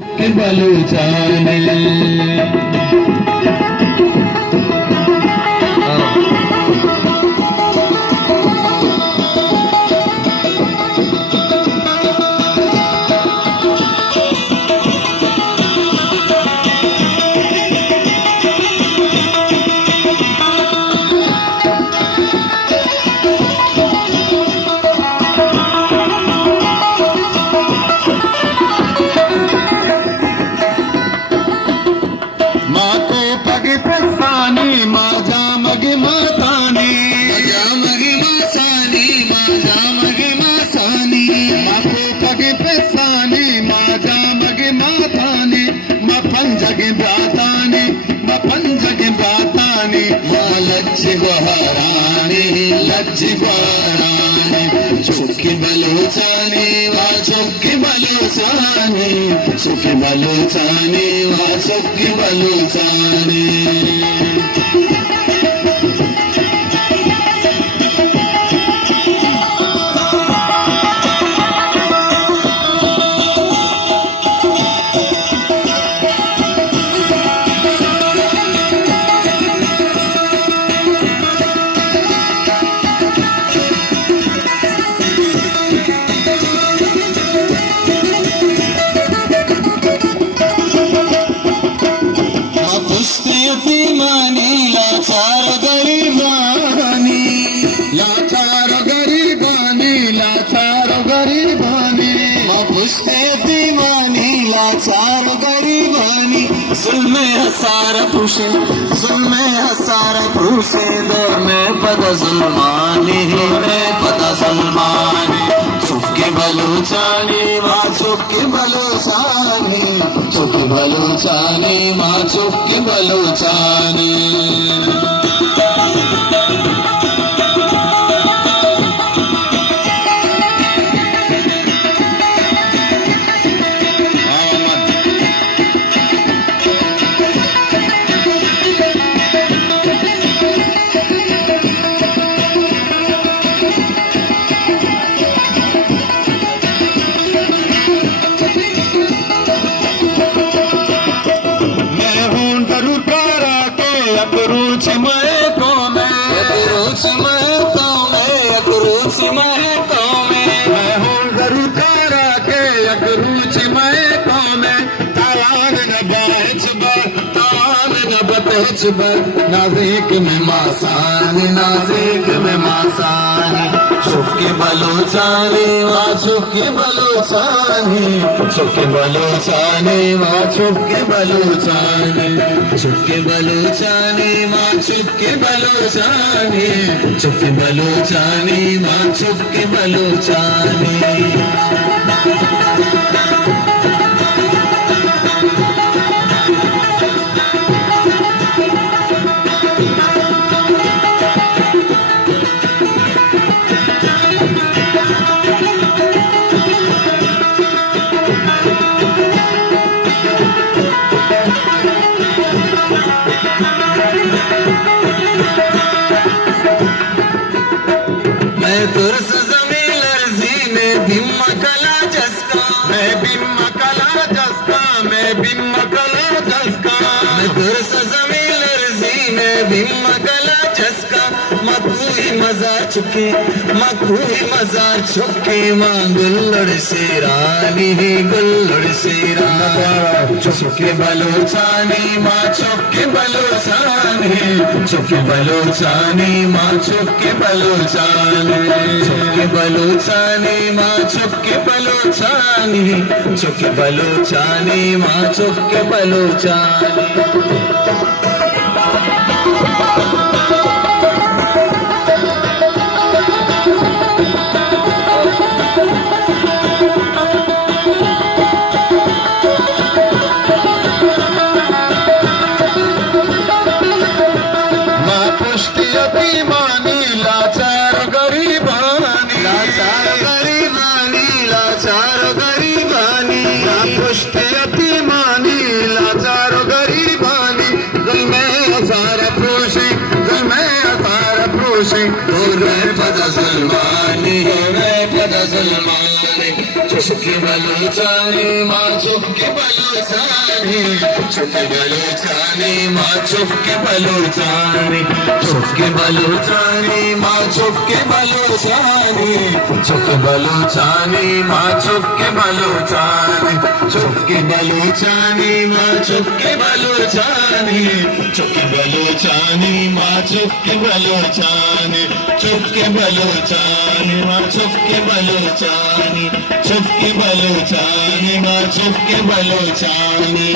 के बलूचाने लज्जी बहारानी चुकी बलूचानी वा चुकी बलूचानी चुकी बलूचानी वा चुकी बलूचानी हसारा पुरुषे दर में पता जुल्मानी में पता जुल्मानी चुपके बलूचानी माँ चुपके बलूचानी चुपके बलूचानी माँ चुपके बलूचानी नाज़िक में मासानी नाज़िक में मासानी चुपके बलूचानी माँ चुपके बलूचानी चुपके बलूचानी माँ चुपके बलूचानी चुपके बलूचानी माँ चुपके बलूचानी चुपके बलूचानी माँ चुपके बलूचानी मजार चुके माँ गुल्लड़ से रानी गुल्लड़ से रानी चुके बलूचानी माँ चुके बलूचानी चुके बलूचानी माँ चुके बलूचानी चुके बलूचानी माँ चुके बलूचानी चुके बलूचानी माँ चुके बलूचानी चुके बलोचाने माँ चुके बलोचाने चुके बलोचाने माँ चुके बलोचाने चुके बलोचाने माँ चुके बलोचाने चुके बलोचाने माँ चुके बलोचाने चुके बलोचाने माँ चुके बलोचाने चुके बलोचाने माँ चुके बलोचाने चुके बलोचाने माँ चुके बलोचाने चुके बलोचाने माँ चुके बलोचाने